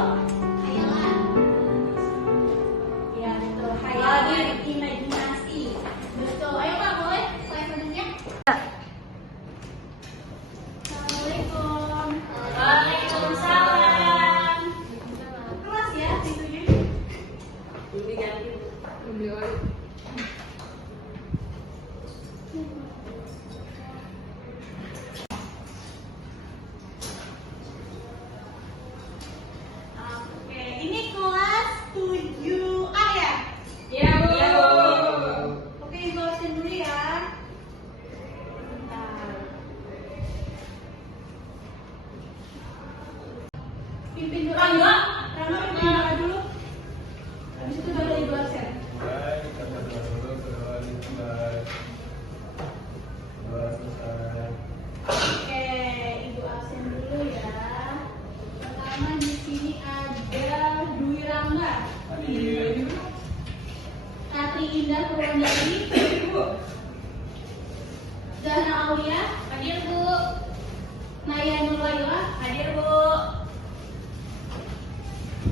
Hayalan. Ya betul, hayalan, imajinasi. Betul. Ayo Kak, boleh slide selanjutnya? Assalamualaikum. Waalaikumsalam. Kelas ya pintunya. Oke, ini kelas 7A ya? Iya, Bu. Oke, ibu absen dulu ya. Bentar. Pimpin dulu. Rangga. Rangga pimpin doa dulu. Habis itu baru ibu absen. Baik, kita berdoa dulu, berdoa dimulai. Doa selesai. Oke, ibu absen dulu ya. Pertama di sini ada Dwi Rangga, Hadir. Katri Indah Purwandari, Zahra Aulia, Hadir, Bu. Naya Nurwaila, Hadir, Bu.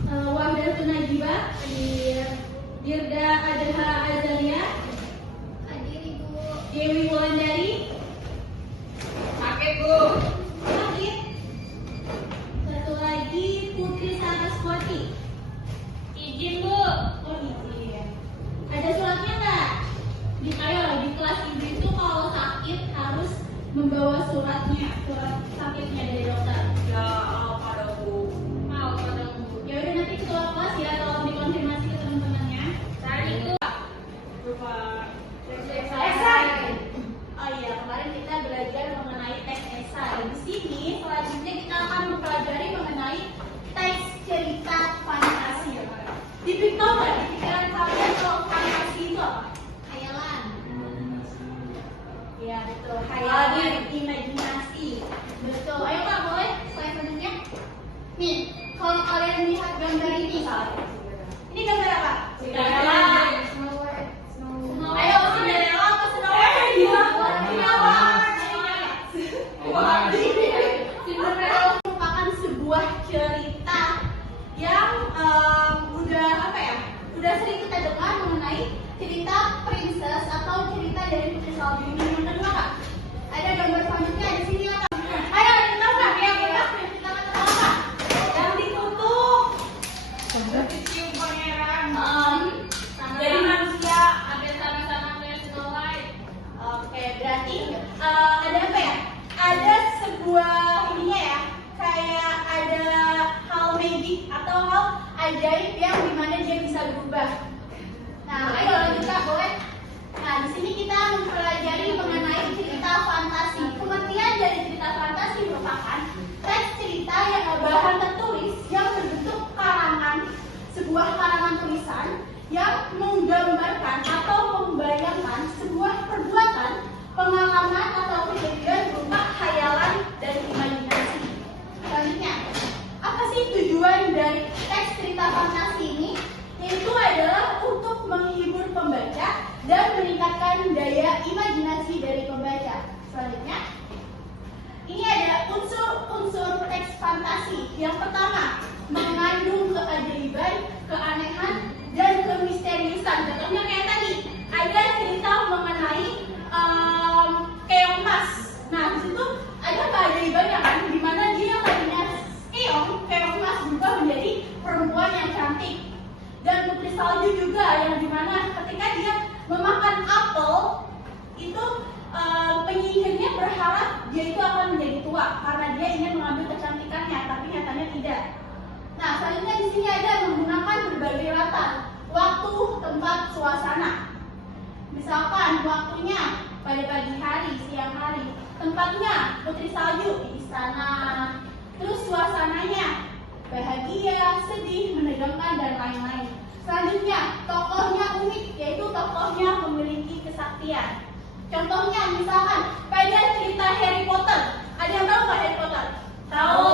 Wahdatul Najibah, Dirda Adha Azalia, Hadir, Ibu. Dewi Wulandari, Pakai, Bu. Hadir. Satu lagi Putri Saraswati. Izin, Bu. Oh izin. Ada suratnya nggak? Ayo di kelas ibu itu kalau sakit harus membawa suratnya, surat sakitnya dari dokter. Ya, apa dong, Bu? Mau dong, Bu. Ya udah nanti ketua kelas ya tolong dikonfirmasi ke teman-temannya. Tadi, Bu. Berupa Esai. Oh iya, kemarin kita belajar mengenai teks esai. Di sini selanjutnya kita akan mempelajari mengenai teks cerita fantasi. Di pikiran kalian kalau fantasi itu apa? Hayalan. Ya betul, hayalan, imajinasi. Betul. Ayo Kak, boleh slide selanjutnya? Nih, kalau kalian lihat gambar ini, ini gambar apa? Cinderella. Ayo, Cinderella apa Snow White? Cinderella merupakan sebuah cerita yang udah sering kita dengar mengenai cerita princess atau cerita dari Putri Salju. Ini yang kedua Kak. Ada gambar selanjutnya di sini Kak. Ayo, ada yang tahu nggak? Yang kita tahu Kak? Yang dikutuk. Kecium pangeran. Jadi manusia ada sama-sama kayak Snow White. Oke, berarti ada apa ya? Ada sebuah ininya ya, kayak ada hal magic atau hal ajaib yang dimana dia bisa berubah. Nah, ayo lanjut Kak, boleh? Nah, di sini kita mempelajari mengenai cerita fantasi. Pengertian dari cerita fantasi merupakan teks cerita yang bahan tertulis yang berbentuk karangan, sebuah karangan tulisan yang menggambarkan atau membayangkan sebuah perbuatan, pengalaman atau kejadian berupa khayalan dan imajinasi. Selanjutnya, apa sih tujuan dari teks cerita fantasi ini? Yaitu adalah untuk menghibur pembaca dan meningkatkan daya imajinasi dari pembaca. Selanjutnya, ini ada unsur-unsur teks fantasi. Yang pertama, mengandung keajaiban, keanehan, dan kemisteriusan. Contohnya kayak tadi, ada cerita mengenai keong emas. Nah, di situ ada keajaibannya kan, di mana dia tadinya keong emas berubah menjadi perempuan yang cantik. Dan Putri Salju juga yang dimana ketika dia memakan apel itu penyihirnya berharap dia itu akan menjadi tua karena dia ingin mengambil kecantikannya, tapi nyatanya tidak. Nah, selanjutnya di sini ada menggunakan berbagai latar, waktu, tempat, suasana. Misalkan waktunya pada pagi hari, siang hari, tempatnya Putri Salju di istana. Terus suasananya bahagia, sedih, menegangkan, dan lain-lain. Selanjutnya, tokohnya unik, yaitu tokohnya memiliki kesaktian. Contohnya, misalkan pada cerita Harry Potter, ada yang tahu nggak Harry Potter? Tahu.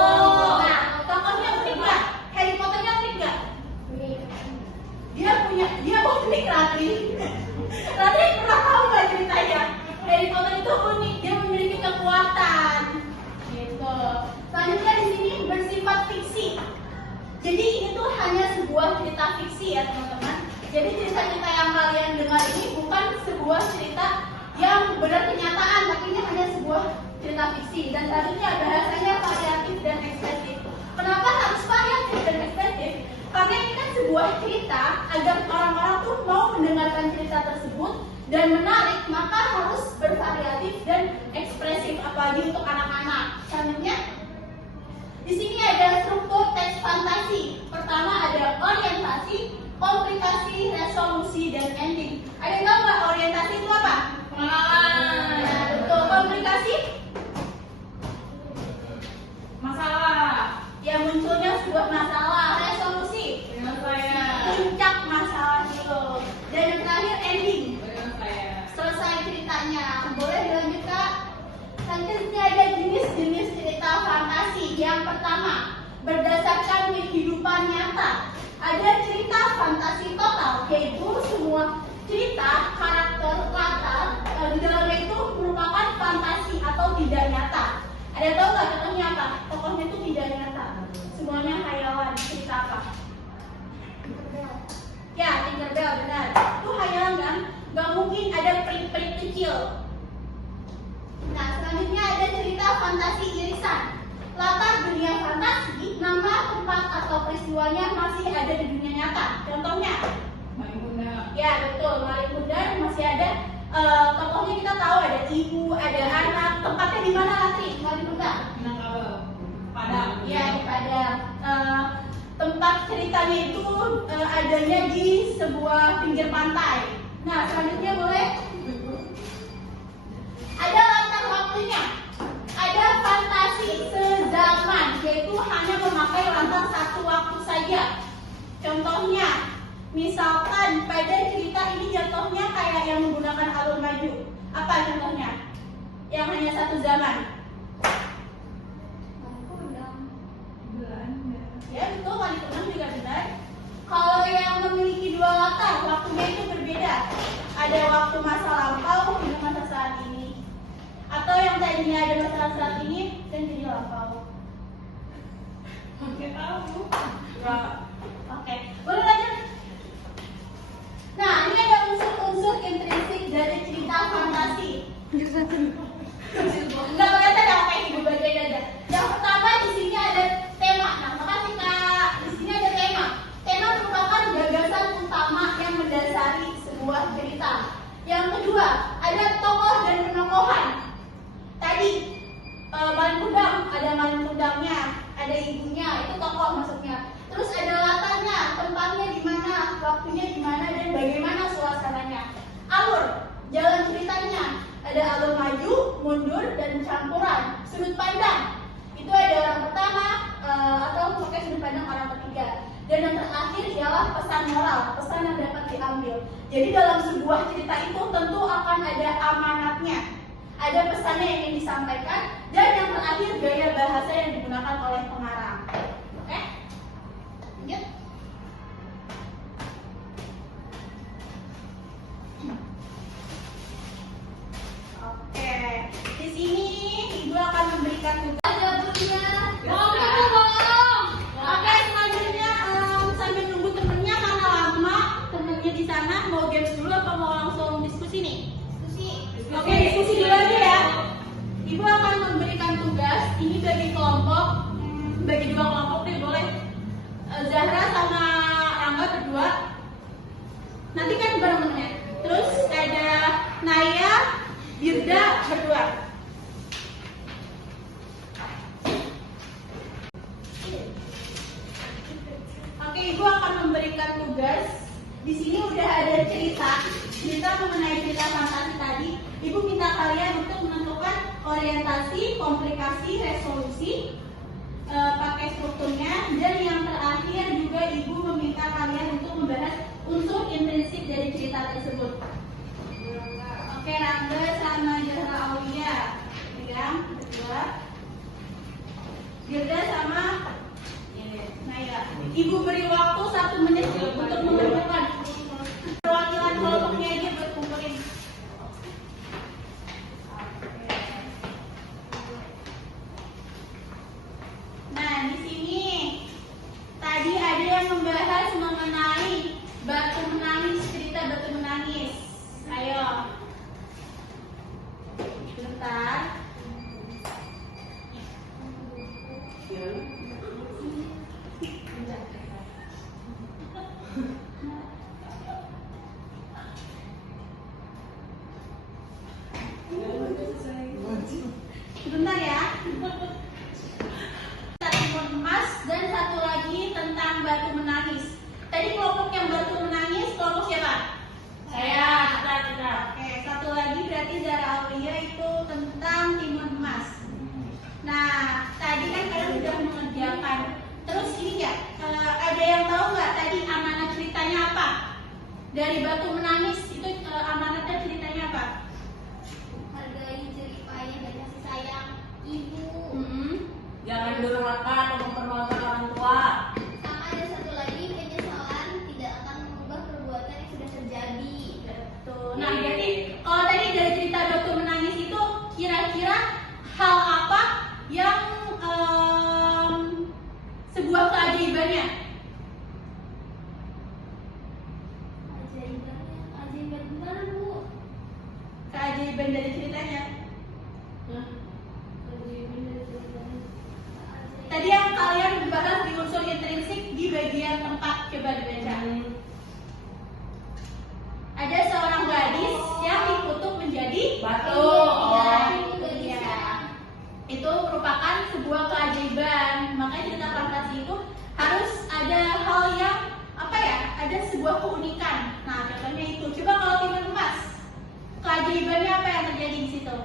Nah, tokohnya unik nggak? Harry Potternya unik nggak? Dia unik Ratri. Ratri pernah tahu nggak ceritanya? Harry Potter itu unik, dia memiliki kekuatan. Gitu. Selanjutnya di sini bersifat fiksi. Jadi ini tuh hanya sebuah cerita fiksi ya teman-teman. Jadi cerita-cerita yang kalian dengar ini bukan sebuah cerita yang benar kenyataan, tapi ini hanya sebuah cerita fiksi. Dan selanjutnya bahasanya variatif dan ekspresif. Kenapa harus variatif dan ekspresif? Karena ini kan sebuah cerita agar orang-orang tuh mau mendengarkan cerita tersebut dan menarik, maka harus bervariatif dan ekspresif, apalagi untuk anak-anak. Selanjutnya, di sini ada struktur teks fantasi. Pertama ada orientasi, komplikasi, resolusi, dan ending. Ada yang tahu nggak orientasi itu apa? Pengenalan. Nah, betul. Komplikasi Masalah. yang munculnya sebuah masalah. Resolusi Penyelesaian. puncak masalah itu. Dan yang terakhir ending, Penyelesaian. selesai ceritanya. Boleh dilanjut Kak? Selanjutnya ada jenis-jenis cerita fantasi. Yang pertama, berdasarkan kehidupan nyata. Ada cerita fantasi total, yaitu semua cerita, karakter, latar di dalamnya itu merupakan fantasi atau tidak nyata. Ada tahu nggak contohnya apa? Tokohnya itu tidak nyata, semuanya hayalan. Cerita apa? Ya, Tinkerbell, benar. Itu hayalan kan? Gak mungkin ada peri-peri kecil. Nah, selanjutnya ada cerita fantasi irisan. Latar dunia fantasi, nama, tempat, atau peristiwanya masih ada di dunia nyata. Contohnya, Baik bunda. ya betul, Malik Muda masih ada. Tokohnya kita tahu ada ibu, ada anak. Tempatnya di mana Latri? Malik Muda. Minangkabau. Padang. Ya, di Padang. Tempat ceritanya itu adanya di sebuah pinggir pantai. Nah, selanjutnya boleh. Ada latar waktunya. Ada fantasi sezaman, yaitu hanya memakai latar satu waktu saja. Contohnya, misalkan pada cerita ini jatuhnya kayak yang menggunakan alur maju. Apa contohnya? Yang hanya satu zaman. Belanda. Ya betul, wali keenam juga benar. Kalau yang memiliki dua latar, waktunya itu berbeda. Ada waktu masa lampau dan masa saat ini. Atau yang tadinya ada masa saat ini dan jadi lampau. Oke tahu. Oke, boleh lanjut. Nah, ini ada unsur-unsur intrinsik dari cerita fantasi. Enggak berarti ada apa yang dibacain aja. Yang pertama di sini ada tema. Nah, makasih Kak. Di sini ada tema. Tema merupakan gagasan utama yang mendasari sebuah cerita. Yang kedua, ada tokoh dan penokohan. Tadi Malin Kundang, ada Malin Kundangnya, ada ibunya, itu tokoh maksudnya. Terus ada latarnya, tempatnya di mana, waktunya di mana, dan bagaimana suasananya. Alur, jalan ceritanya, ada alur maju, mundur, dan campuran. Sudut pandang, itu ada orang pertama atau pakai sudut pandang orang ketiga. Dan yang terakhir ialah pesan moral, pesan yang dapat diambil. Jadi dalam sebuah cerita itu tentu akan ada amanatnya, ada pesannya yang ingin disampaikan, dan yang terakhir gaya bahasa yang digunakan oleh pengarang. Oke? Lanjut. Oke, di sini Ibu akan memberikan tugas. Ada punya. Oke, selanjutnya sambil nunggu temennya karena lama, temennya di sana mau games dulu apa mau langsung diskusi nih? Oke, diskusi dulu aja ya. Ibu akan memberikan tugas. Ini bagi kelompok, bagi dua kelompok deh boleh. Zahra sama Rangga berdua. Nanti kan bareng temennya. Terus ada Naya, Yurda berdua. Oke, Ibu akan memberikan tugas. Di sini udah ada cerita mengenai cerita fantasi tadi. Ibu minta kalian untuk menentukan orientasi, komplikasi, resolusi, pakai strukturnya, dan yang terakhir juga Ibu meminta kalian untuk membahas unsur intrinsik dari cerita tersebut. Oke, Rangga sama Zahra Aulia pegang berdua. Girda sama Naya. Ibu beri waktu 1 menit untuk menentukan perwakilan kelompoknya aja buat kumpulin. Nah, di sini tadi Sebentar ya. Timun emas dan satu lagi tentang batu menangis. Tadi kelompok yang batu menangis kelompok siapa? Saya, kita. Oke, satu lagi berarti Zara Aulia itu tentang timun emas. Nah, tadi kan kalian sudah mengerjakan. Terus ini ya, ada yang tahu nggak tadi amanat ceritanya apa? Dari batu menangis itu amanatnya ceritanya apa? Hargai jerih payah dan kasih sayang ibu. Jangan durhaka atau mempermalukan orang tua. Sama ada satu lagi, penyesalan tidak akan mengubah perbuatan yang sudah terjadi. Betul. Nah, berarti kalau tadi dari cerita batu menangis itu kira-kira hal apa yang sebuah keajaibannya? Ajaiban gimana bu? Keajaiban dari ceritanya. Ajaiban dari ceritanya. Tadi yang kalian bahas di unsur intrinsik di bagian tempat, coba dibaca. Ada seorang gadis yang dikutuk menjadi Batu. Iya. Itu merupakan sebuah keajaiban. Makanya cerita fantasi itu harus ada hal yang apa ya? Ada sebuah keunikan. Nah, contohnya itu. Coba kalau timun emas, keajaibannya apa yang terjadi di situ?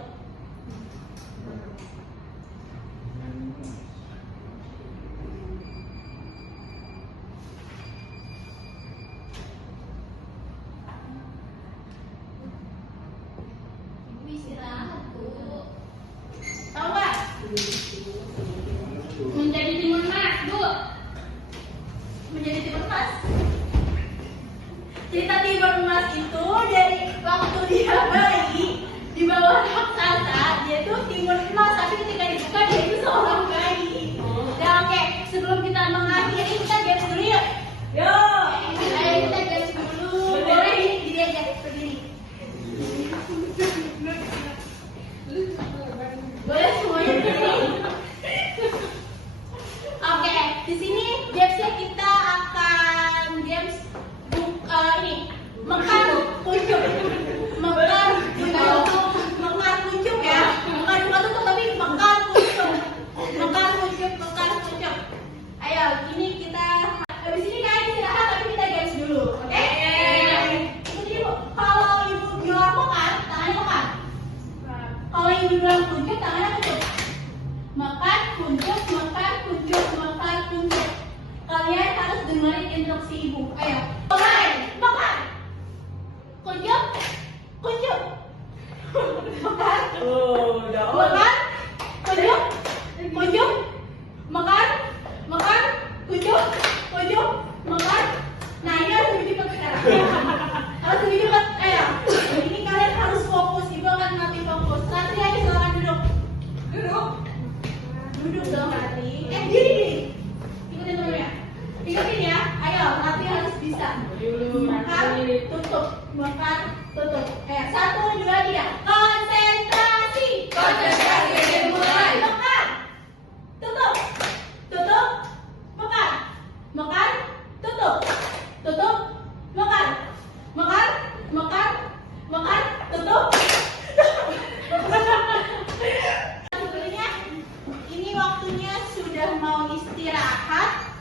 Ibu istirahat bu. Tahu nggak? Menjadi timun emas, Bu. Menjadi timun emas. Cerita timun emas itu dari waktu dia bayi di bawah raksasa, dia tuh timun emas, tapi ketika dibuka dia itu seorang bayi. Nah, oke, sebelum kita mengakhiri kita games dulu yuk. Yo. Ayo kita games dulu. Boleh diri aja berdiri. Boleh semuanya berdiri. Oke, di sini gamesnya kita akan games ini mekar kuncup, mekar kuncup ya, bukan tutup tapi mekar kuncup. Ayo, ini kita habis ini kalian istirahat tapi kita games dulu, oke? Ikuti ibu. Kalau ibu bilang mekar, tangannya mekar. Kalau ibu bilang kuncup, tangannya kuncup. Mekar kuncup. Kalian harus dengerin instruksi ibu. Ayo. Mekar. Kuncup. Mekar. Oh, udah. Mekar. Kuncup. Mekar. Kuncup. Mekar. Nah, ini harus lebih cepat sekarang. Harus lebih cepat. Ayo. Ini kalian harus fokus. Ibu akan melatih fokus. Ratri aja silakan duduk. Duduk dong Ratri. Diri. Ikutin dulu ya. Ikutin ya. Ayo, Ratri harus bisa. Mekar, tutup. Mekar, tutup. 1, 2, 3. Konsentrasi. Dimulai. Mekar. Tutup. Mekar. Tutup. Mekar. Tutup. Sebenarnya ini waktunya sudah mau istirahat.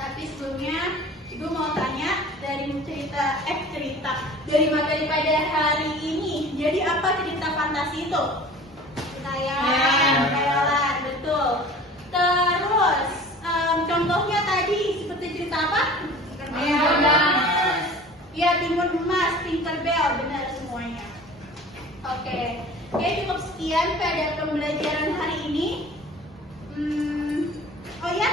Tapi sebelumnya Ibu mau tanya dari dari materi pada hari ini. Jadi apa cerita fantasi itu? Khayalan, betul. Terus contohnya tadi seperti cerita apa? Ya, timun emas, Tinkerbell, benar semuanya. Oke, cukup sekian pada pembelajaran hari ini. Oh ya,